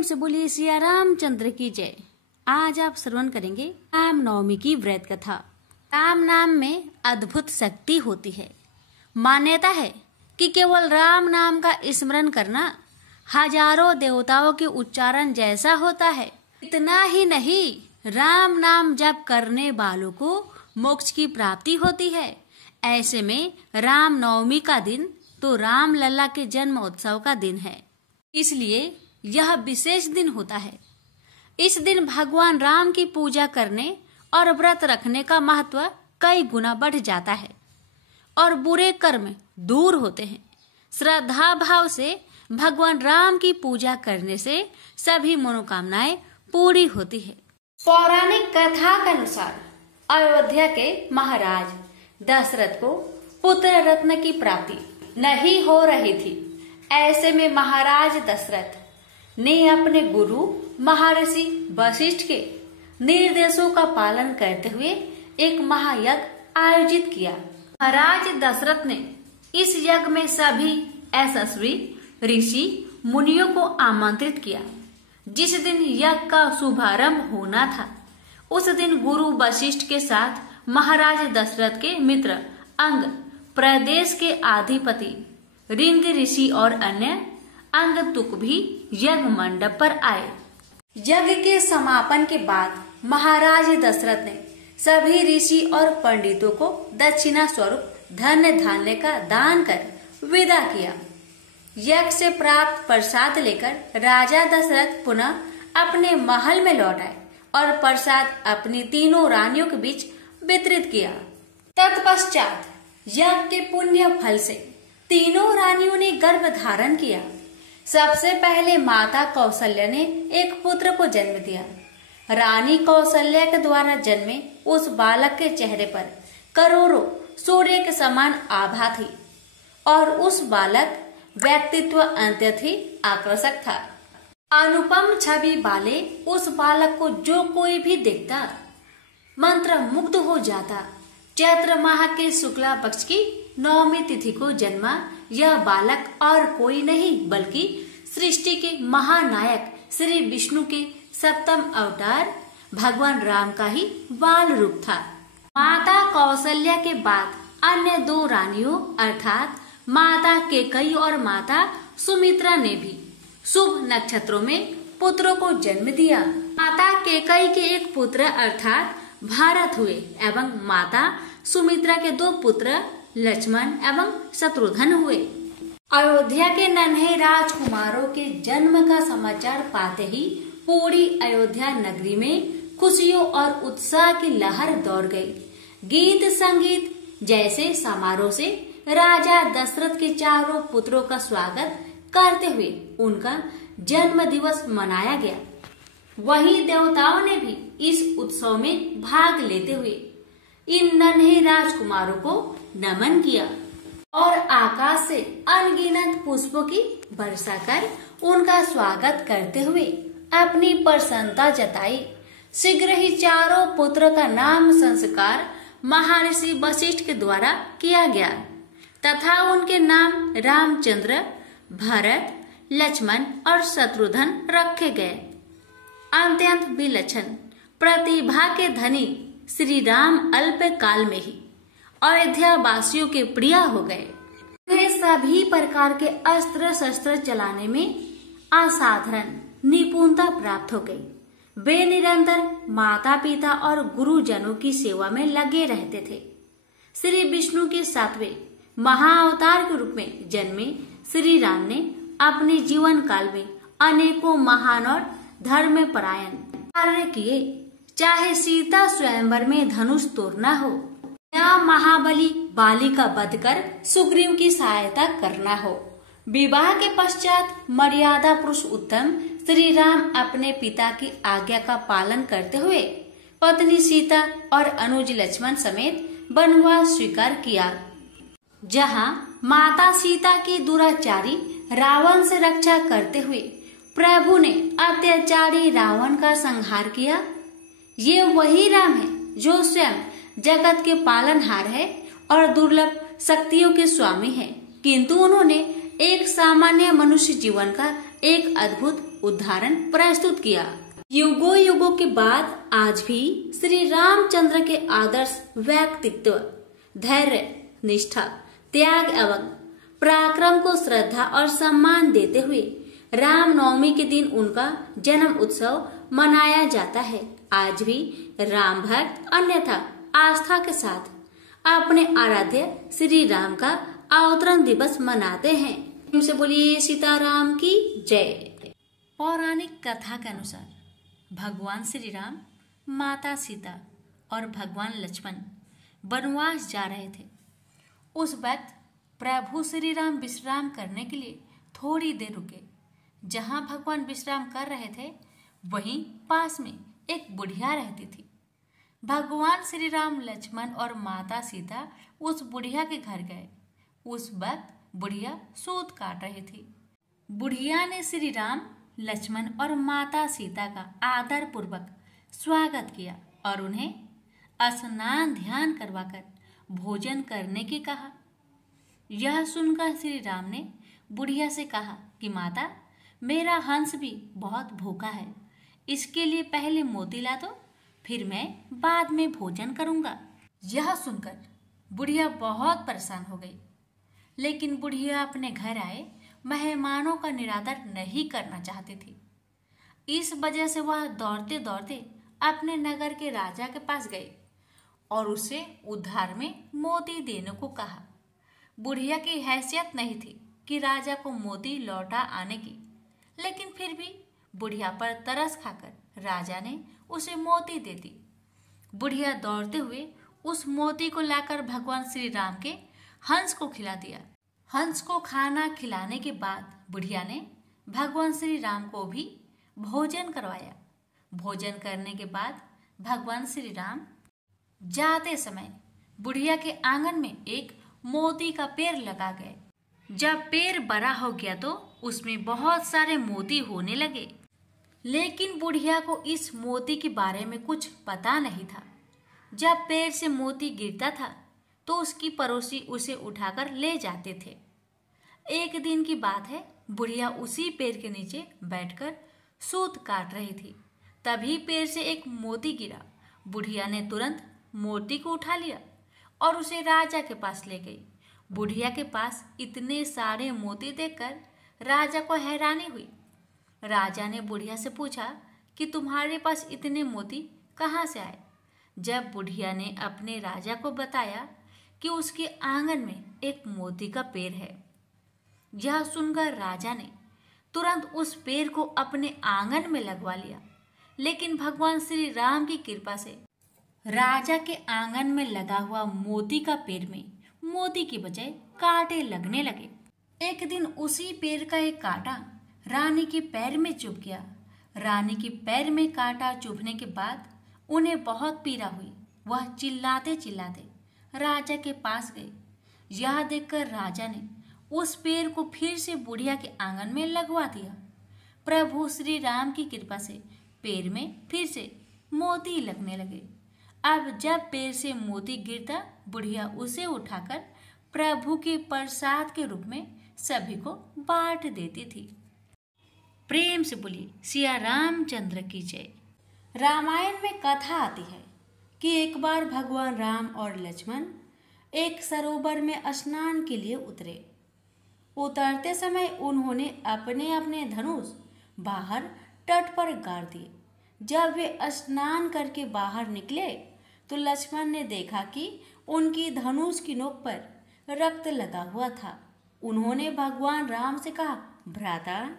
प्रेम से बोलिए सिया रामचंद्र की जय। आज आप श्रवण करेंगे राम नवमी की व्रत कथा। राम नाम में अद्भुत शक्ति होती है। मान्यता है कि केवल राम नाम का स्मरण करना हजारों देवताओं के उच्चारण जैसा होता है। इतना ही नहीं, राम नाम जप करने वालों को मोक्ष की प्राप्ति होती है। ऐसे में राम नवमी का दिन तो राम लल्ला के जन्म उत्सव का दिन है, इसलिए यह विशेष दिन होता है। इस दिन भगवान राम की पूजा करने और व्रत रखने का महत्व कई गुना बढ़ जाता है और बुरे कर्म दूर होते हैं। श्रद्धा भाव से भगवान राम की पूजा करने से सभी मनोकामनाएं पूरी होती है। पौराणिक कथा के अनुसार अयोध्या के महाराज दशरथ को पुत्र रत्न की प्राप्ति नहीं हो रही थी। ऐसे में महाराज दशरथ ने अपने गुरु महर्षि वशिष्ठ के निर्देशों का पालन करते हुए एक महायज्ञ आयोजित किया। महाराज दशरथ ने इस यज्ञ में सभी यशस्वी ऋषि मुनियों को आमंत्रित किया। जिस दिन यज्ञ का शुभारंभ होना था, उस दिन गुरु वशिष्ठ के साथ महाराज दशरथ के मित्र अंग प्रदेश के अधिपति रिंग ऋषि और अन्य अंगतुक भी यज्ञ मंडप पर आए। यज्ञ के समापन के बाद महाराज दशरथ ने सभी ऋषि और पंडितों को दक्षिणा स्वरूप धन धान्य का दान कर विदा किया। यज्ञ से प्राप्त प्रसाद लेकर राजा दशरथ पुनः अपने महल में लौट आए और प्रसाद अपनी तीनों रानियों के बीच वितरित किया। तत्पश्चात यज्ञ के पुण्य फल से तीनों रानियों ने गर्भ धारण किया। सबसे पहले माता कौशल्या ने एक पुत्र को जन्म दिया। रानी कौशल्या के द्वारा जन्मे उस बालक के चेहरे पर करोड़ों सूर्य के समान आभा थी और उस बालक व्यक्तित्व अत्यंत ही आकर्षक था। अनुपम छवि वाले उस बालक को जो कोई भी देखता मंत्र मुग्ध हो जाता। चैत्र माह के शुक्ला पक्ष की नवमी तिथि को जन्मा यह बालक और कोई नहीं बल्कि सृष्टि के महानायक श्री विष्णु के सप्तम अवतार भगवान राम का ही बाल रूप था। माता कौशल्या के बाद अन्य दो रानियों अर्थात माता केकई और माता सुमित्रा ने भी शुभ नक्षत्रों में पुत्रों को जन्म दिया। माता केकई के एक पुत्र अर्थात भारत हुए एवं माता सुमित्रा के दो पुत्र लक्ष्मण एवं शत्रुघ्न हुए। अयोध्या के नन्हे राजकुमारों के जन्म का समाचार पाते ही पूरी अयोध्या नगरी में खुशियों और उत्साह की लहर दौड़ गई। गीत संगीत जैसे समारोह से राजा दशरथ के चारों पुत्रों का स्वागत करते हुए उनका जन्म दिवस मनाया गया। वहीं देवताओं ने भी इस उत्सव में भाग लेते हुए इन नन्हे राजकुमारों को नमन किया और आकाश से अनगिनत पुष्पों की वर्षा कर उनका स्वागत करते हुए अपनी प्रसन्नता जताई। शीघ्र ही चारों पुत्र का नाम संस्कार महर्षि वशिष्ठ के द्वारा किया गया तथा उनके नाम रामचंद्र, भरत, लक्ष्मण और शत्रुघ्न रखे गए। अत्यंत विलक्षण प्रतिभा के धनी श्री राम अल्प काल में ही अयोध्या वासियों के प्रिय हो गए। उन्हें सभी प्रकार के अस्त्र शस्त्र चलाने में असाधारण निपुणता प्राप्त हो गई। वे निरंतर माता पिता और गुरुजनों की सेवा में लगे रहते थे। श्री विष्णु के सातवें महाअवतार के रूप में जन्मे श्री राम ने अपने जीवन काल में अनेकों महान और धर्मपरायण कार्य किए। चाहे सीता स्वयंवर में धनुष तोड़ना हो या महाबली बाली का वध कर सुग्रीव की सहायता करना हो। विवाह के पश्चात मर्यादा पुरुषोत्तम श्री राम अपने पिता की आज्ञा का पालन करते हुए पत्नी सीता और अनुज लक्ष्मण समेत वनवास स्वीकार किया। जहाँ माता सीता की दुराचारी रावण से रक्षा करते हुए प्रभु ने अत्याचारी रावण का संहार किया। ये वही राम है जो स्वयं जगत के पालनहार है और दुर्लभ शक्तियों के स्वामी है, किंतु उन्होंने एक सामान्य मनुष्य जीवन का एक अद्भुत उदाहरण प्रस्तुत किया। युगों युगों के बाद आज भी श्री रामचंद्र के आदर्श व्यक्तित्व, धैर्य, निष्ठा, त्याग एवं पराक्रम को श्रद्धा और सम्मान देते हुए रामनवमी के दिन उनका जन्म उत्सव मनाया जाता है। आज भी राम भक्त अन्यथा आस्था के साथ अपने आराध्य श्री राम का अवतरण दिवस मनाते हैं। उनसे बोलिए सीताराम की जय। पौराणिक कथा के अनुसार भगवान श्री राम, माता सीता और भगवान लक्ष्मण वनवास जा रहे थे। उस वक्त प्रभु श्री राम विश्राम करने के लिए थोड़ी देर रुके। जहां भगवान विश्राम कर रहे थे वहीं पास में एक बुढ़िया रहती थी। भगवान श्री राम, लक्ष्मण और माता सीता उस बुढ़िया के घर गए। उस वक्त बुढ़िया सूत काट रही थी। बुढ़िया ने श्री राम, लक्ष्मण और माता सीता का आदर पूर्वक स्वागत किया और उन्हें स्नान ध्यान करवाकर भोजन करने की कहा। यह सुनकर श्री राम ने बुढ़िया से कहा कि माता, मेरा हंस भी बहुत भूखा है, इसके लिए पहले मोती ला दो, फिर मैं बाद में भोजन करूंगा। यह सुनकर बुढ़िया बहुत परेशान हो गई, लेकिन बुढ़िया अपने घर आए मेहमानों का निरादर नहीं करना चाहती थी। इस वजह से वह दौड़ते दौड़ते अपने नगर के राजा के पास गई और उसे उधार में मोती देने को कहा। बुढ़िया की हैसियत नहीं थी कि राजा को मोती लौटा आने की, लेकिन फिर भी बुढ़िया पर तरस खाकर राजा ने उसे मोती दे दी। बुढ़िया दौड़ते हुए उस मोती को लाकर भगवान श्री राम के हंस को खिला दिया। हंस को खाना खिलाने के बाद बुढ़िया ने भगवान श्री राम को भी भोजन करवाया। भोजन करने के बाद भगवान श्री राम जाते समय बुढ़िया के आंगन में एक मोती का पेड़ लगा गए। जब पेड़ बड़ा हो गया तो उसमें बहुत सारे मोती होने लगे, लेकिन बुढ़िया को इस मोती के बारे में कुछ पता नहीं था। जब पेड़ से मोती गिरता था तो उसकी पड़ोसी उसे उठाकर ले जाते थे। एक दिन की बात है, बुढ़िया उसी पेड़ के नीचे बैठकर सूत काट रही थी। तभी पेड़ से एक मोती गिरा। बुढ़िया ने तुरंत मोती को उठा लिया और उसे राजा के पास ले गई। बुढ़िया के पास इतने सारे मोती देखकर राजा को हैरानी हुई। राजा ने बुढ़िया से पूछा कि तुम्हारे पास इतने मोती कहाँ से आए। जब बुढ़िया ने अपने राजा को बताया कि उसके आंगन में एक मोती का पेड़ है, यह सुनकर राजा ने तुरंत उस पेड़ को अपने आंगन में लगवा लिया। लेकिन भगवान श्री राम की कृपा से राजा के आंगन में लगा हुआ मोती का पेड़ में मोती की बजाय कांटे लगने लगे। एक दिन उसी पेड़ का एक कांटा रानी के पैर में चुभ गया। रानी के पैर में कांटा चुभने के बाद उन्हें बहुत पीड़ा हुई। वह चिल्लाते चिल्लाते राजा के पास गई। यह देखकर राजा ने उस पेड़ को फिर से बुढ़िया के आंगन में लगवा दिया। प्रभु श्री राम की कृपा से पेड़ में फिर से मोती लगने लगे। अब जब पेड़ से मोती गिरता, बुढ़िया उसे उठाकर प्रभु के प्रसाद के रूप में सभी को बांट देती थी। प्रेम से बोलिए सिया रामचंद्र की जय। रामायण में कथा आती है कि एक बार भगवान राम और लक्ष्मण एक सरोवर में स्नान के लिए उतरे। उतरते समय उन्होंने अपने अपने धनुष बाहर तट पर गाड़ दिए। जब वे स्नान करके बाहर निकले तो लक्ष्मण ने देखा कि उनकी धनुष की नोक पर रक्त लगा हुआ था। उन्होंने भगवान राम से कहा, भ्राता,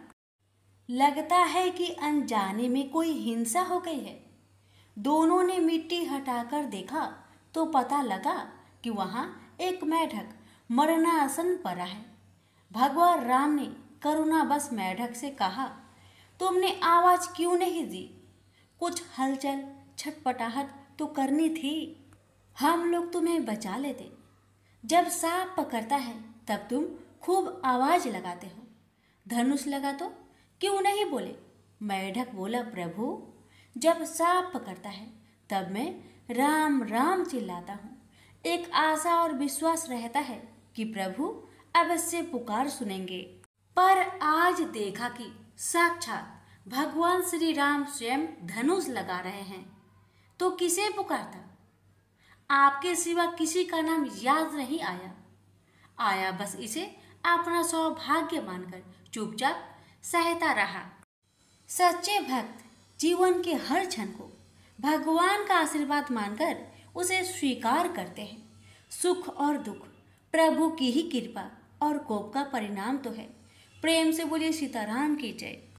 लगता है कि अनजाने में कोई हिंसा हो गई है। दोनों ने मिट्टी हटाकर देखा तो पता लगा कि वहां एक मेढक मरणासन पड़ा है। भगवान राम ने करुणावश मेढक से कहा, तुमने आवाज क्यों नहीं दी? कुछ हलचल छटपटाहट तो करनी थी, हम लोग तुम्हें बचा लेते। जब सांप पकड़ता है तब तुम खूब आवाज लगाते हो, धनुष लगा तो क्यों नहीं बोले? मेढक बोला, प्रभु, जब सांप पकड़ता है तब मैं राम राम चिल्लाता हूँ। एक आशा और विश्वास रहता है कि प्रभु अवश्य पुकार सुनेंगे। पर आज देखा कि साक्षात भगवान श्री राम स्वयं धनुष लगा रहे हैं तो किसे पुकारता? आपके सिवा किसी का नाम याद नहीं आया। आया बस इसे अपना सौभाग्य मानकर चुपचाप सहता रहा। सच्चे भक्त जीवन के हर क्षण को भगवान का आशीर्वाद मानकर उसे स्वीकार करते हैं। सुख और दुख प्रभु की ही कृपा और कोप का परिणाम तो है। प्रेम से बोलिए सीताराम की जय।